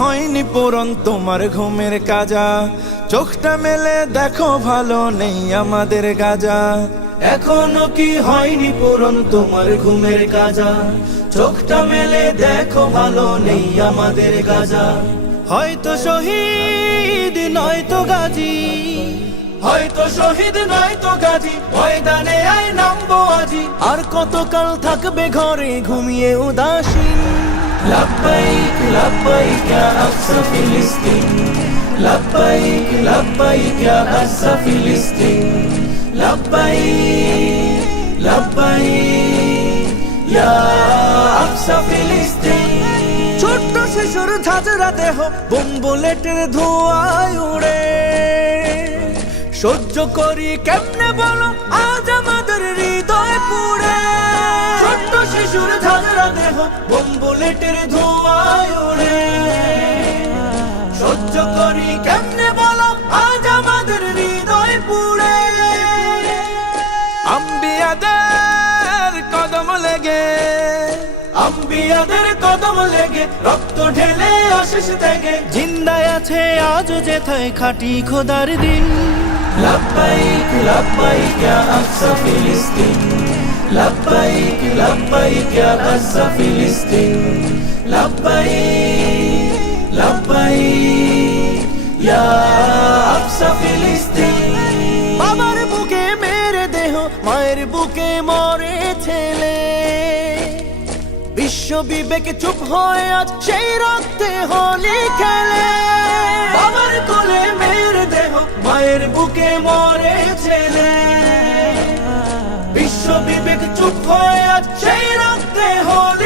হয়নি পূরণ তোমার ঘুমের কাজা, চোখটা মেলে দেখো ভালো নেই আমাদের গাজা। এখনো কি হয়নি পূরণ তোমার ঘুমের কাজা, চোখটা মেলে দেখো ভালো নেই আমাদের গাজা। হয়তো শহীদ নয়তো গাজী, হয়তো শহীদ নয়তো গাজী, ময়দানে আয় নামবো আজি। আর কতকাল থাকবে ঘরে ঘুমিয়ে উদাসীন। লব্বাইক লব্বাইক ইয়া আকসা ফিলিস্তিন, লব্বাইক লব্বাইক ইয়া আকসা ফিলিস্তিন, লব্বাইক লব্বাইক ইয়া আকসা ফিলিস্তিন। ছোট্ট শিশুর ঝাঁঝরা দেহ বোম বুলেটের ধোঁয়ায় উড়ে, সহ্য করি কেমনে বলো আজ আমাদের হৃদয় পুড়ে। ছোট্ট শিশুর ঝাঁঝরা দেহ বোম বুলেটের ধোঁয়ায় উড়ে, সহ্য করি কেমনে বলো আজ আমাদের হৃদয় পুড়ে। আম্বিয়াদের কদম লেগে, আম্বিয়াদের কদম লেগে রক্ত ঢেলে আশিস ত্যাগে, জিন্দায় আছে আজও যেথায় খাটি খোদার দিন। লব্বাইক লব্বাইক ইয়া আকসা ফিলিস্তিন, লব্বাইক লব্বাইক ইয়া আকসা ফিলিস্তিন, লব্বাইক লব্বাইক ইয়া আকসা ফিলিস্তিন। বাবার বুকে মেরে দেহ মায়ের বুকে মরে ছেলে, বিশ্ব বিবেকে চুপ হয়ে আজ সেই রক্তে হোলি খেলে। বাবার কোলে মেরে দেহ মায়ের বুকে মরে ছেলে, বিশ্ব বিবেক চুপ হয়ে আজ সেই রক্তে হোলি